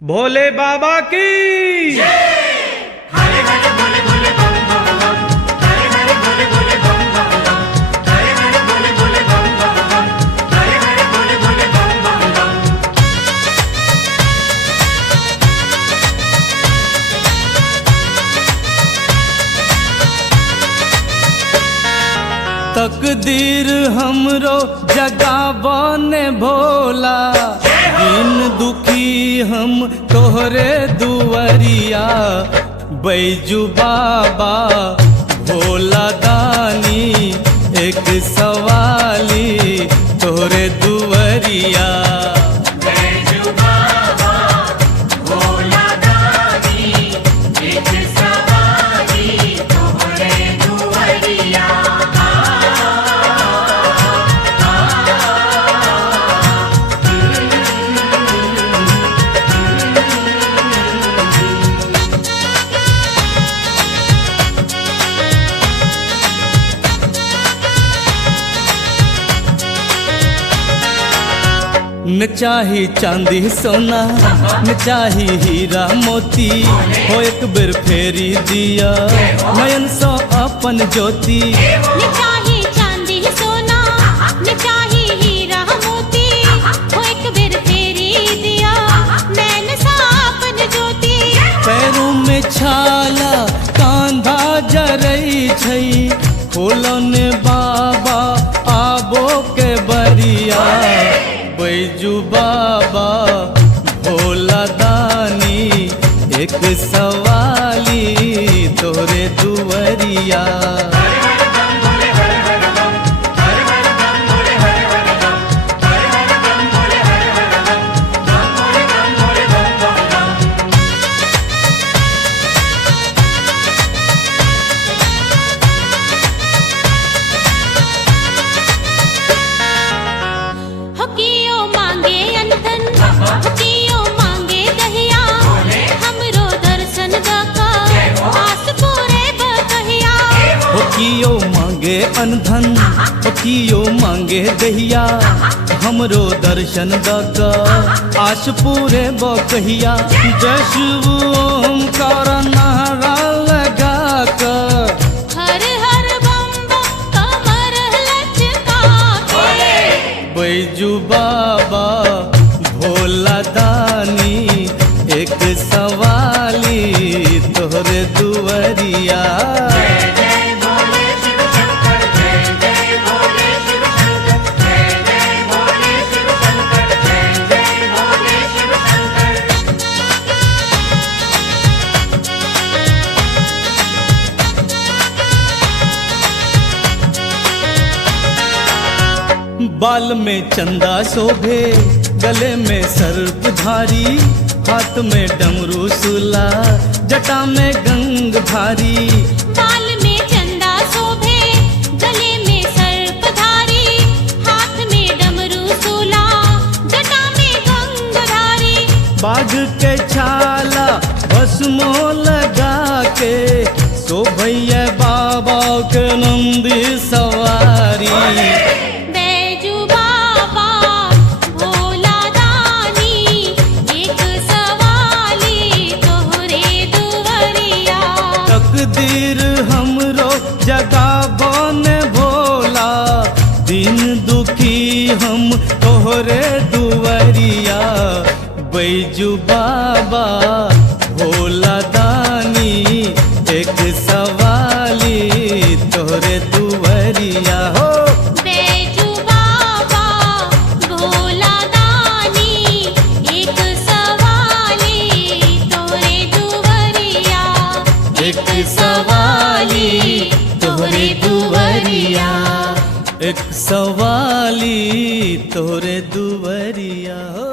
भोले बाबा की हरे हरे भोले भोले बम बम बम, हरे हरे भोले भोले बम बम बम, हरे हरे भोले भोले बम बम बम, हरे हरे भोले भोले बम बम बम। तकदीर हमरो जगावने भोला, दिन दुखी हम तोहरे दुवरिया। बैजू बाबा भोला दानी एक सवाली तोहरे दुवरिया। बैजू बाबा भोला दानी एक सवाली तोहरे दुवरिया। न चाही चांदी सोना, न चाही हीरा मोती, हो एक बेर फेरी दिया नयन सो अपन ज्योति। न चाही चांदी सोना, न चाही हीरा मोती, हो एक बेर फेरी दिया नैन सा अपन ज्योति। पैरों में छाला कांधा जरई छई, खोलन बाबा आबो के बरिया। बैजू बाबा भोला दानी एक सवाली तोरे दुवरिया। हकियो मांगे अनधन, हकियो मांगे दहिया, हमरो दर्शन दका आस पूरे बकहिया। हो कियो मांगे अनधन, हो कियो मांगे दहिया, हमरो दर्शन दका आश पूरे बकहिया। जय शिव ओमकार नारा लगा कर, हर हर बम बम कमर लचका के। बैजू बाबा भोला दानी एक सवाली तोहरे दुवरिया। बाल में चंदा शोभे, गले में सर्पधारी, हाथ में डमरू सुला, जटा में गंग भारी। बाल में चंदा शोभे, गले में सर्पधारी, हाथ में डमरू सूला, जटा में गंगधारी। बाघ के छाला भस्मो लगा के, शोभैया बाबा के नंदी सवारी। बैजू बाबा भोला दानी एक सवाली तोहरे दुवरिया। तकदीर हमरो जगावने भोला, दिन दुखी हम तोहरे दुवरिया। बैजू बाबा भोला दानी एक सवाली तोहरे दुवरिया। हो बैजू बाबा भोला दानी एक सवाली तोहरे दुवरिया। एक सवाली तोहरे दुवरिया, एक सवाली तोहरे दुवरिया। हो